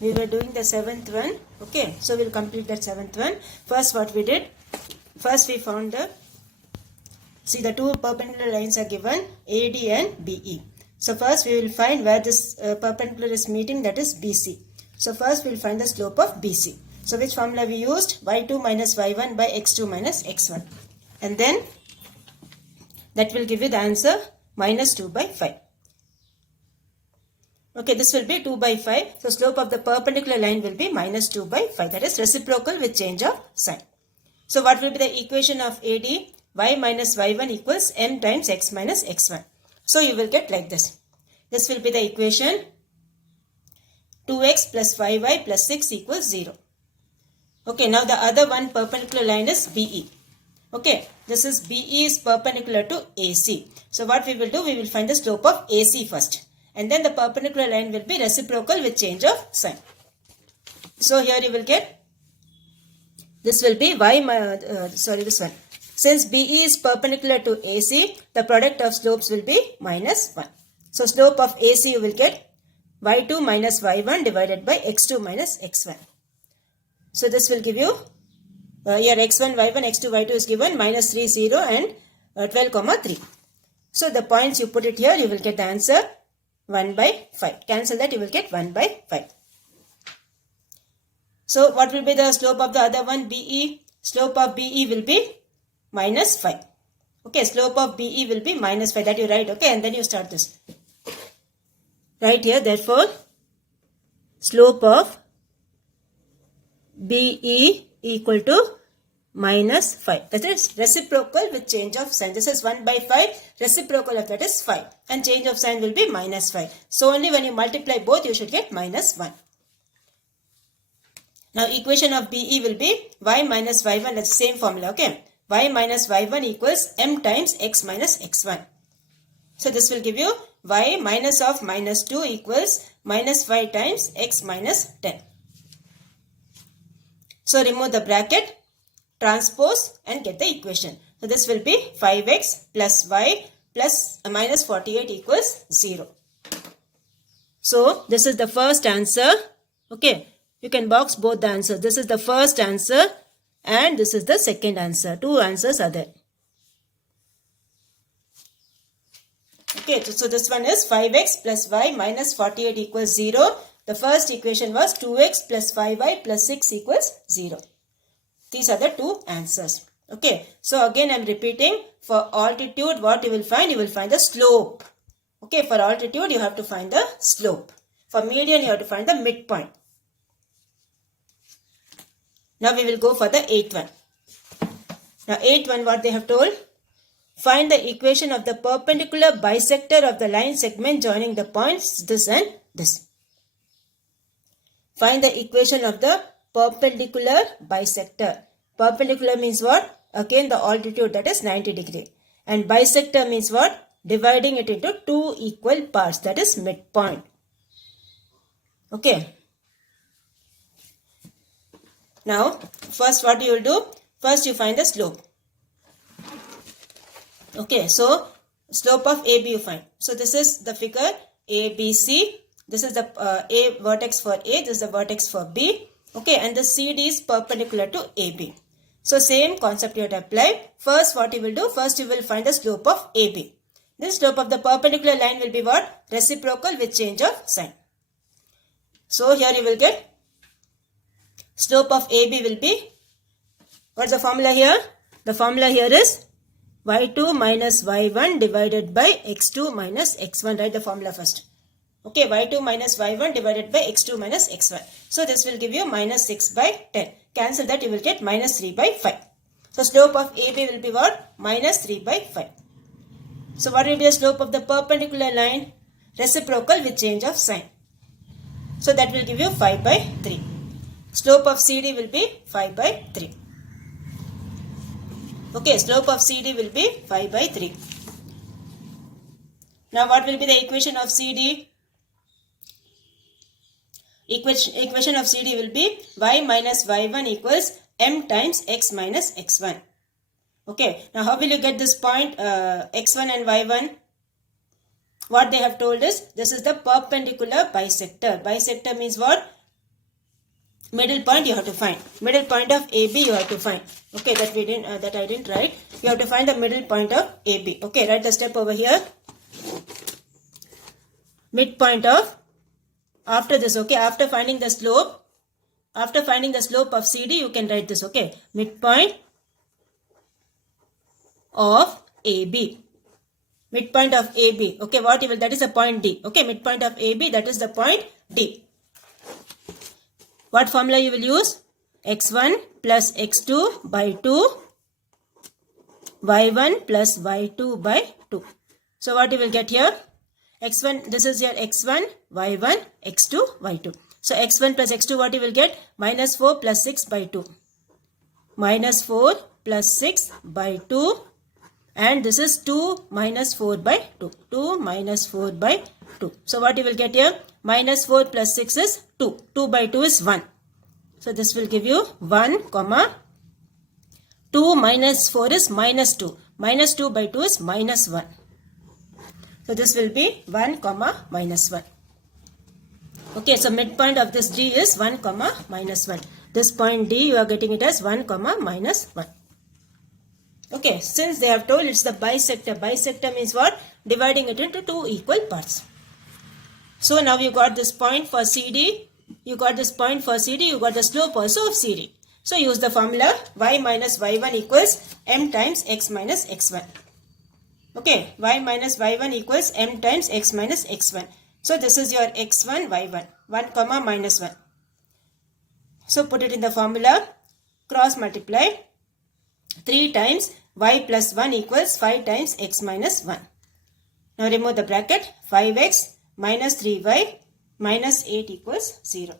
we were doing the 7th one. Okay, so we'll complete that 7th one. First what we did, first we found see the two perpendicular lines are given, AD and BE. So first we will find where this perpendicular is meeting, that is BC. So first we will find the slope of BC. So which formula we used? Y2 minus Y1 by X2 minus X1. And then that will give you the answer minus 2 by 5. Okay, this will be 2 by 5. So slope of the perpendicular line will be minus 2 by 5. That is reciprocal with change of sign. So what will be the equation of AD? Y minus Y1 equals M times X minus X1. So you will get like this. This will be the equation 2x plus 5y plus 6 equals 0. Okay, now the other one perpendicular line is BE. Okay, this is BE is perpendicular to AC. So what we will do, we will find the slope of AC first. And then the perpendicular line will be reciprocal with change of sign. So here you will get, this will be this one. Since BE is perpendicular to AC, the product of slopes will be minus 1. So slope of AC you will get y2 minus y1 divided by x2 minus x1. So this will give you, here x1, y1, x2, y2 is given minus 3, 0 and 12, 3. So the points you put it here, you will get the answer 1 by 5. Cancel that, you will get 1 by 5. So what will be the slope of the other one, BE? Slope of BE will be minus 5. Okay, slope of BE will be minus 5. That you write, okay, and then you start this. Right here, therefore, slope of BE equal to minus 5. That is reciprocal with change of sign. This is 1 by 5. Reciprocal of that is 5. And change of sign will be minus 5. So only when you multiply both, you should get minus 1. Now equation of BE will be y minus y1. That's the same formula, okay. Y minus y1 equals m times x minus x1. So this will give you y minus of minus 2 equals minus 5 times x minus 10. So remove the bracket, transpose and get the equation. So this will be 5x plus y plus minus 48 equals 0. So this is the first answer. Okay, you can box both the answers. This is the first answer and this is the second answer. Two answers are there. Okay, so this one is 5x plus y minus 48 equals 0. The first equation was 2x plus 5y plus 6 equals 0. These are the two answers. Okay, so again I am repeating, for altitude what you will find? You will find the slope. Okay, for altitude you have to find the slope. For median you have to find the midpoint. Now we will go for the 8th one. Now 8th one, what they have told? Find the equation of the perpendicular bisector of the line segment joining the points this and this. Find the equation of the perpendicular bisector. Perpendicular means what? Again the altitude, that is 90 degree. And bisector means what? Dividing it into two equal parts, that is midpoint. Okay. Now first what you will do? First you find the slope. Okay, so slope of AB you find. So this is the figure ABC. This is the A vertex for A. This is the vertex for B. Okay, and the CD is perpendicular to AB. So same concept you have to apply. First what you will do? First you will find the slope of AB. This slope of the perpendicular line will be what? Reciprocal with change of sign. So here you will get slope of AB will be, what's the formula here? The formula here is y2 minus y1 divided by x2 minus x1. Write the formula first. Okay, y2 minus y1 divided by x2 minus x1. So this will give you minus 6 by 10. Cancel that, you will get minus 3 by 5. So slope of AB will be what? Minus 3 by 5. So what will be the slope of the perpendicular line? Reciprocal with change of sign. So that will give you 5 by 3. Slope of CD will be 5 by 3. Okay, slope of CD will be 5 by 3. Now what will be the equation of CD? Equation of CD will be y minus y1 equals m times x minus x1. Okay, now how will you get this point x1 and y1? What they have told is, this is the perpendicular bisector. Bisector means what? middle point you have to find. Middle point of AB you have to find. Okay, that I didn't write. You have to find the middle point of AB. Okay, write the step over here. Midpoint of, after this, okay, after finding the slope of CD, you can write this, okay. Midpoint of AB. Midpoint of AB. Okay, what you will, that is the point D. Okay, midpoint of AB, that is the point D. What formula you will use? X1 plus X2 by 2, Y1 plus Y2 by 2. So what you will get here? X1, this is your X1, Y1, X2, Y2. So X1 plus X2, what you will get? Minus 4 plus 6 by 2. Minus 4 plus 6 by 2. And this is 2 minus 4 by 2. 2 minus 4 by 2. So what you will get here? Minus 4 plus 6 is 2. 2 by 2 is 1. So this will give you 1, comma 2 minus 4 is minus 2. Minus 2 by 2 is minus 1. So this will be 1, comma minus 1. Okay, so midpoint of this D is 1, comma minus 1. This point D, you are getting it as 1, comma minus 1. Okay, since they have told it's the bisector. Bisector means what? Dividing it into two equal parts. So now you got this point for CD. You got this point for CD. You got the slope also of CD. So use the formula y minus y1 equals m times x minus x1. Okay, y minus y1 equals m times x minus x1. So this is your x1, y1. 1, comma minus 1. So put it in the formula. Cross multiply. 3 times y plus 1 equals 5 times x minus 1. Now remove the bracket. 5x minus 3y minus 8 equals 0.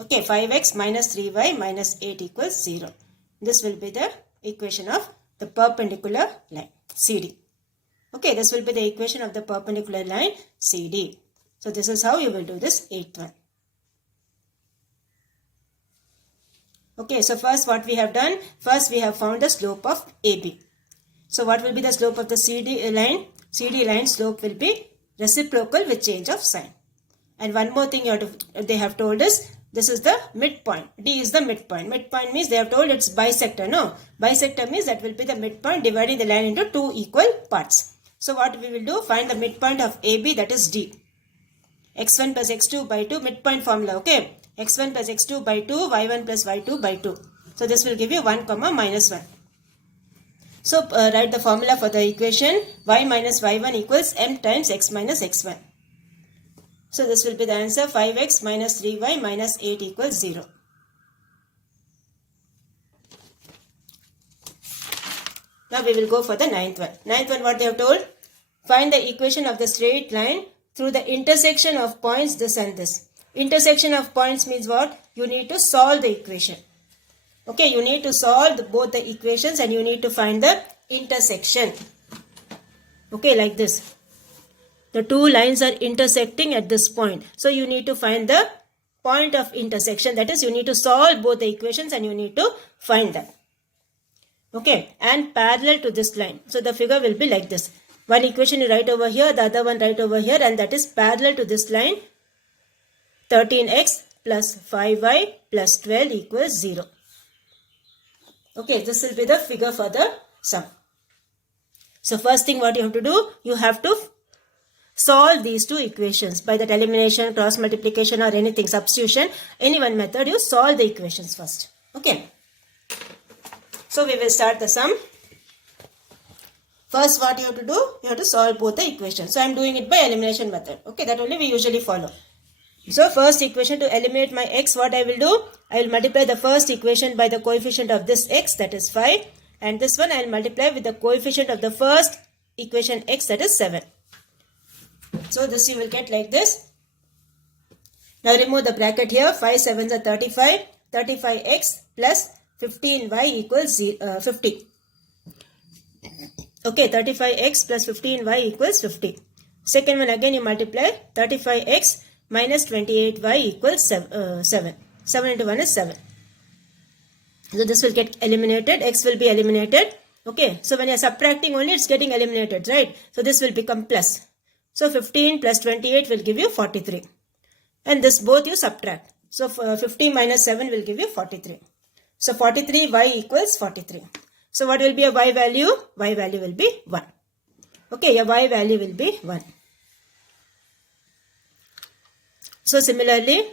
Okay, 5x minus 3y minus 8 equals 0. This will be the equation of the perpendicular line CD. Okay, this will be the equation of the perpendicular line CD. So this is how you will do this 8th one. Okay, so first what we have done, first we have found the slope of AB. So what will be the slope of the CD line? CD line slope will be reciprocal with change of sign. And one more thing they have told us, this is the midpoint. D is the midpoint. Midpoint means they have told it's bisector. No, bisector means that will be the midpoint dividing the line into two equal parts. So what we will do, find the midpoint of AB, that is D. X1 plus X2 by 2, midpoint formula, okay. X1 plus X2 by 2, Y1 plus Y2 by 2. So this will give you 1, comma minus 1. So write the formula for the equation y minus y1 equals m times x minus x1. So this will be the answer, 5x minus 3y minus 8 equals 0. Now we will go for the 9th one. 9th one, what they have told? Find the equation of the straight line through the intersection of points this and this. Intersection of points means what? You need to solve the equation. Okay, you need to solve both the equations and you need to find the intersection. Okay, like this. The two lines are intersecting at this point. So you need to find the point of intersection. That is, you need to solve both the equations and you need to find them. Okay, and parallel to this line. So the figure will be like this. One equation you write over here, the other one right over here, and that is parallel to this line. 13x plus 5y plus 12 equals 0. Okay, this will be the figure for the sum. So first thing what you have to do, you have to solve these two equations by that elimination, cross multiplication or anything, substitution, any one method, you solve the equations first. Okay. So we will start the sum. First what you have to do, you have to solve both the equations. So I am doing it by elimination method. Okay, that only we usually follow. So first equation, to eliminate my x, what I will do? I will multiply the first equation by the coefficient of this x, that is 5. And this one I will multiply with the coefficient of the first equation x, that is 7. So this you will get like this. Now remove the bracket here. 5 7s are 35. 35x plus 15y equals 50. Okay, 35x plus 15y equals 50. Second one again you multiply. 35x minus 28y equals 7. 7 into 1 is 7. So this will get eliminated. X will be eliminated. Okay, so when you are subtracting only, it's getting eliminated, right? So this will become plus. So 15 plus 28 will give you 43. And this both you subtract. So 50 minus 7 will give you 43. So 43y equals 43. So what will be a y value? Y value will be 1. Okay, your y value will be 1. So similarly,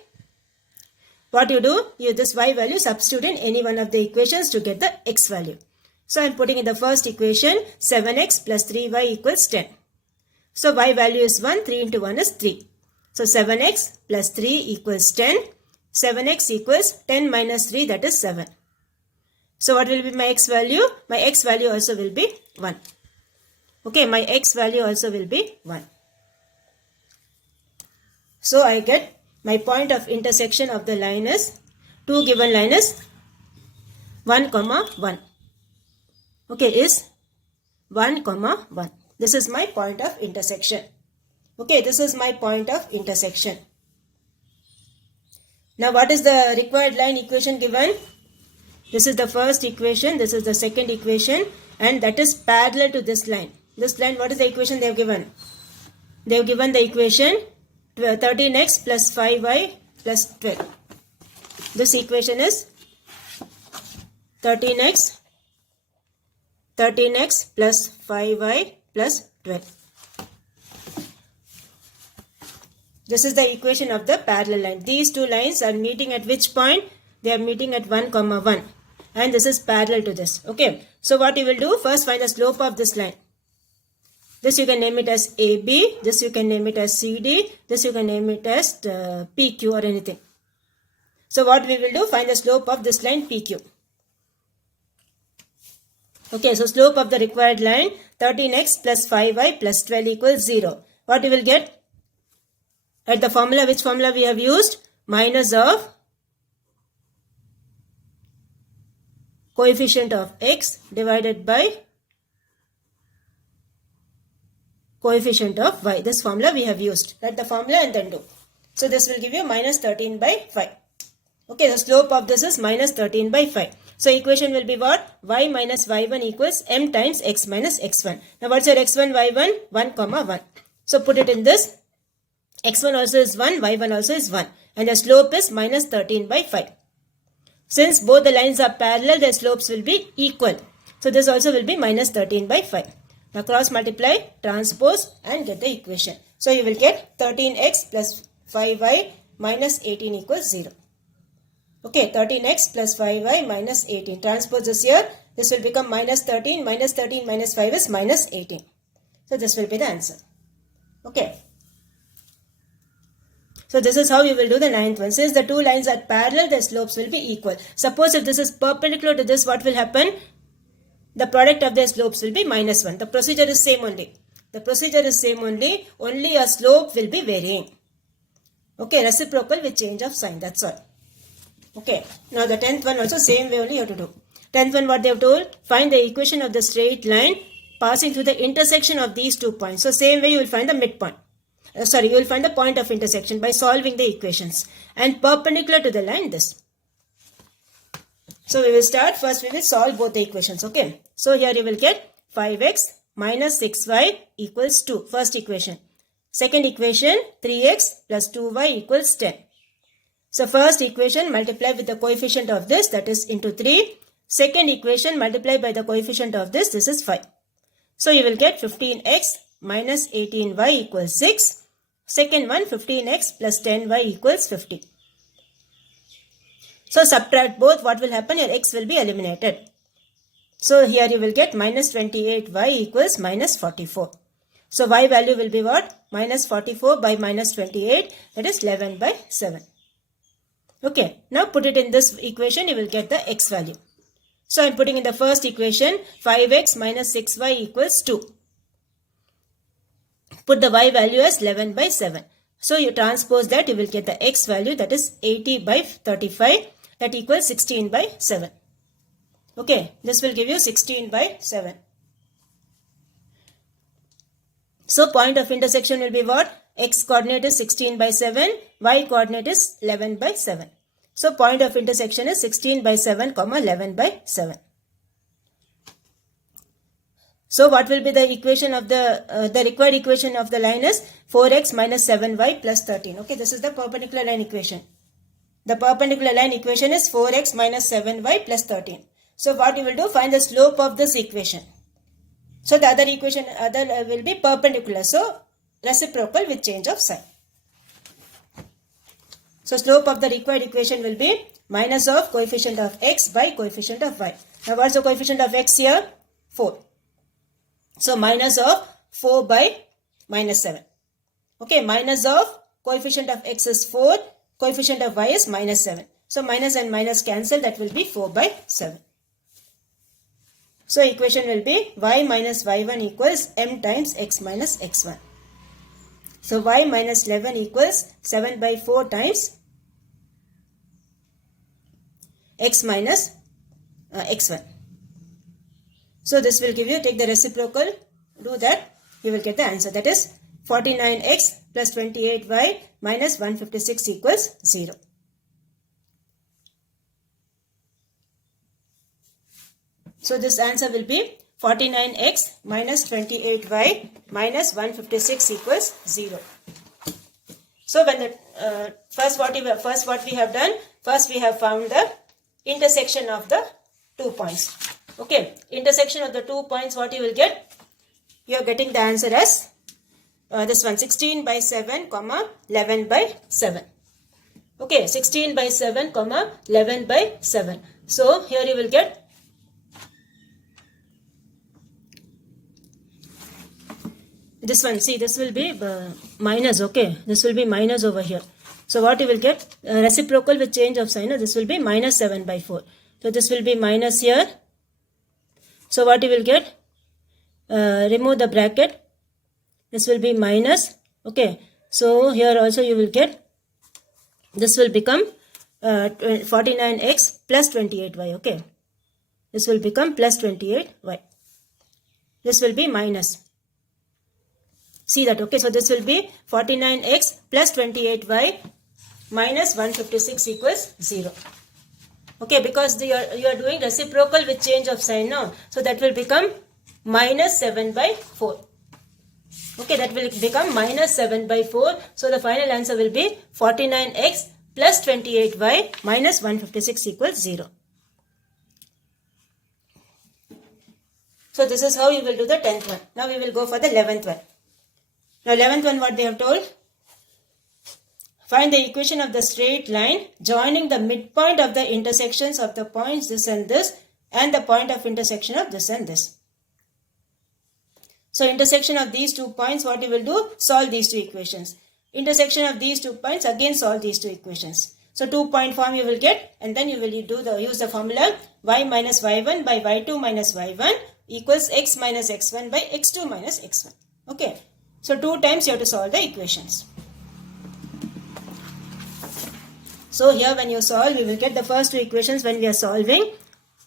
what you do, you this y value substitute in any one of the equations to get the x value. So I am putting in the first equation 7x plus 3y equals 10. So y value is 1, 3 into 1 is 3. So 7x plus 3 equals 10. 7x equals 10 minus 3, that is 7. So what will be my x value? My x value also will be 1. Okay, my x value also will be 1. So I get my point of intersection of the line is, two given line is 1, 1. Okay, is 1, 1. This is my point of intersection. Okay, this is my point of intersection. Now what is the required line equation given? This is the first equation, this is the second equation, and that is parallel to this line. This line, what is the equation they have given? They have given the equation 13x plus 5y plus 12. This equation is 13x plus 5y plus 12. This is the equation of the parallel line. These two lines are meeting at which point? They are meeting at 1, 1. And this is parallel to this. Okay. So what you will do? First find the slope of this line. This you can name it as AB. This you can name it as CD. This you can name it as PQ or anything. So what we will do? Find the slope of this line PQ. Okay. So slope of the required line 13x plus 5y plus 12 equals 0. What you will get? At the formula, which formula we have used? Minus of coefficient of x divided by coefficient of y. This formula we have used. Write the formula and then do. So this will give you minus 13 by 5. Okay, the slope of this is minus 13 by 5. So equation will be what? Y minus y1 equals m times x minus x1. Now what's your x1, y1? 1, 1. So put it in this. X1 also is 1, y1 also is 1. And the slope is minus 13 by 5. Since both the lines are parallel, their slopes will be equal. So this also will be minus 13 by 5. Now cross multiply, transpose and get the equation. So you will get 13x plus 5y minus 18 equals 0. Okay, 13x plus 5y minus 18. Transpose this here. This will become minus 13. Minus 13 minus 5 is minus 18. So this will be the answer. Okay. So this is how you will do the ninth one. Since the two lines are parallel, the slopes will be equal. Suppose if this is perpendicular to this, what will happen? The product of their slopes will be minus 1. The procedure is same only. The procedure is same only. Only a slope will be varying. Okay, reciprocal with change of sign. That's all. Okay. Now the 10th one also same way only you have to do. 10th one what they have told? Find the equation of the straight line passing through the intersection of these 2 points. So same way you will find the midpoint. You will find the point of intersection by solving the equations. And perpendicular to the line this. So we will start. First we will solve both the equations. Okay. So here you will get 5x minus 6y equals 2. First equation. Second equation 3x plus 2y equals 10. So first equation multiply with the coefficient of this, that is into 3. Second equation multiply by the coefficient of this is 5. So you will get 15x minus 18y equals 6. Second one 15x plus 10y equals 50. So subtract both, what will happen? Your x will be eliminated. So here you will get minus 28y equals minus 44. So y value will be what? Minus 44 by minus 28, that is 11 by 7. Okay, now put it in this equation, you will get the x value. So I am putting in the first equation 5x minus 6y equals 2. Put the y value as 11 by 7. So you transpose that, you will get the x value, that is 80 by 35, that equals 16 by 7. Okay, this will give you 16 by 7. So point of intersection will be what? X coordinate is 16 by 7, y coordinate is 11 by 7. So point of intersection is 16 by 7, 11 by 7. So what will be the equation of the required equation of the line is 4x minus 7y plus 13. Okay, this is the perpendicular line equation. The perpendicular line equation is 4x minus 7y plus 13. So what you will do? Find the slope of this equation. So the other equation will be perpendicular. So reciprocal with change of sign. So slope of the required equation will be minus of coefficient of x by coefficient of y. Now what's the coefficient of x here? 4. So minus of 4 by minus 7. Okay, minus of coefficient of x is 4. Coefficient of y is minus 7. So minus and minus cancel. That will be 4 by 7. So equation will be y minus y1 equals m times x minus x1. So y minus 11 equals 7 by 4 times x minus x1. So this will give you, take the reciprocal, do that, you will get the answer. That is 49x plus 28y minus 156 equals 0. So this answer will be 49x minus 28y minus 156 equals 0. So when the first what we have done, first we have found the intersection of the 2 points. Okay, intersection of the 2 points, what you will get? You are getting the answer as this one, 16 by 7 comma 11 by 7. Okay, 16 by 7 comma 11 by 7. So here you will get this one. See, this will be minus. Okay, this will be minus over here. So what you will get? Reciprocal with change of sign. This will be minus 7 by 4. So this will be minus here. So what you will get? Remove the bracket. This will be minus. Okay. So here also you will get, this will become 49x plus 28y. Okay. This will become plus 28y. This will be minus. See that? Okay. So this will be 49x plus 28y minus 156 equals 0. Okay. Because you are doing reciprocal with change of sign now. So that will become minus 7 by 4. Okay, that will become minus 7 by 4. So the final answer will be 49x plus 28y minus 156 equals 0. So this is how you will do the 10th one. Now we will go for the 11th one. Now 11th one, what they have told? Find the equation of the straight line joining the midpoint of the intersections of the points this and this and the point of intersection of this and this. So intersection of these 2 points, what you will do? Solve these 2 equations. Intersection of these 2 points, again solve these 2 equations. So 2-point form you will get, and then you will use the formula y minus y1 by y2 minus y1 equals x minus x1 by x2 minus x1. Okay. So 2 times you have to solve the equations. So here when you solve, you will get the first 2 equations. When we are solving,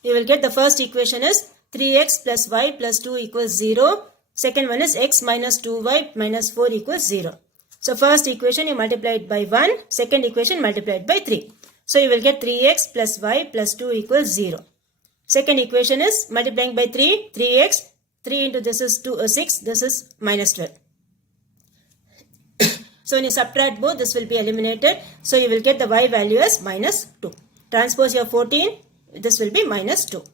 you will get the first equation is 3x plus y plus 2 equals 0. Second one is x minus 2y minus 4 equals 0. So first equation you multiply it by 1. Second equation multiplied by 3. So you will get 3x plus y plus 2 equals 0. Second equation is multiplying by 3. 3x. 3 into this is 6. This is minus 12. So when you subtract both, this will be eliminated. So you will get the y value as minus 2. Transpose your 14. This will be minus 2.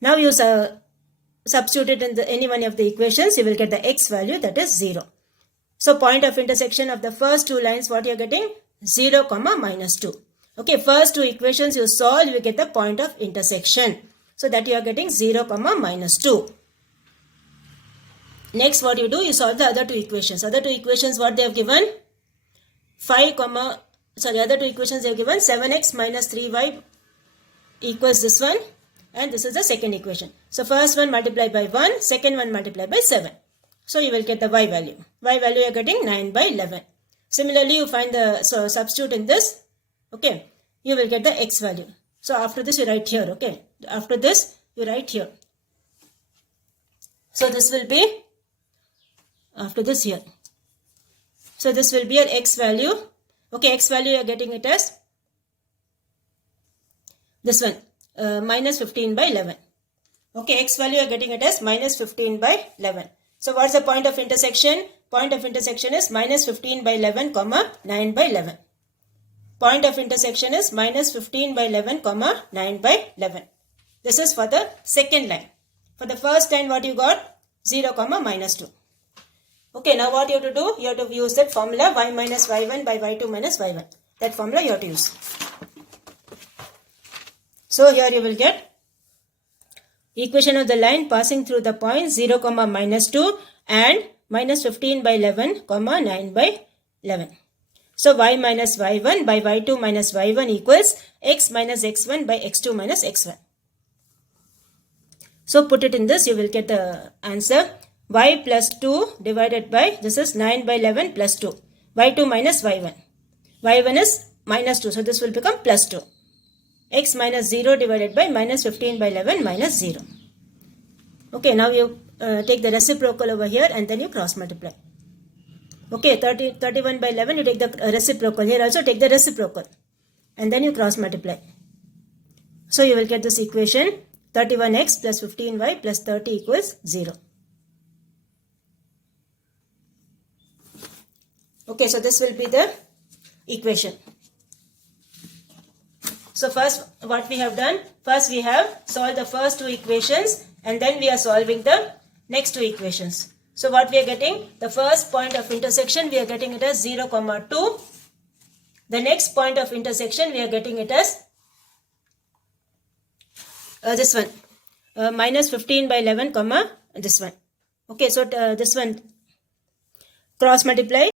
Now you substitute it in any one of the equations, you will get the x value, that is 0. So point of intersection of the first 2 lines, what you are getting? 0, minus 2. Okay, first 2 equations you solve, you will get the point of intersection. So that you are getting 0, minus 2. Next what you do, you solve the other 2 equations. Other 2 equations what they have given? Other 2 equations they have given 7x minus 3y equals this one. And this is the second equation. So first one multiply by 1, second one multiply by 7. So you will get the y value. Y value you are getting 9 by 11. Similarly, you find the, so substitute in this, okay, you will get the x value. So after this you write here, okay. After this you write here. So this will be, after this here. So this will be your x value. Okay, x value you are getting it as this one. Minus 15 by 11. Okay, x value you are getting it as minus 15 by 11. So what's the point of intersection? Point of intersection is minus 15 by 11, 9 by 11. point of intersection is minus 15 by 11 comma 9 by 11. This is for the second line. For the first line, what you got? 0 comma minus 2. Okay, now what you have to do? You have to use that formula y minus y1 by y2 minus y1. That formula you have to use. So here you will get equation of the line passing through the points 0 comma minus 2 and minus 15 by 11 comma 9 by 11. So y minus y1 by y2 minus y1 equals x minus x1 by x2 minus x1. So put it in this, you will get the answer. Y plus 2 divided by, this is 9 by 11 plus 2. Y2 minus y1. Y1 is minus 2, so this will become plus 2. X minus 0 divided by minus 15 by 11 minus 0. Okay, now you take the reciprocal over here and then you cross multiply. Okay, 31 by 11, you take the reciprocal. Here also take the reciprocal. And then you cross multiply. So you will get this equation, 31x plus 15y plus 30 equals 0. Okay, so this will be the equation. So first what we have done, first we have solved the first two equations and then we are solving the next two equations. So what we are getting, the first point of intersection we are getting it as 0 comma 2. The next point of intersection we are getting it as this one, minus 15 by 11 comma this one. Okay, so this one cross multiply.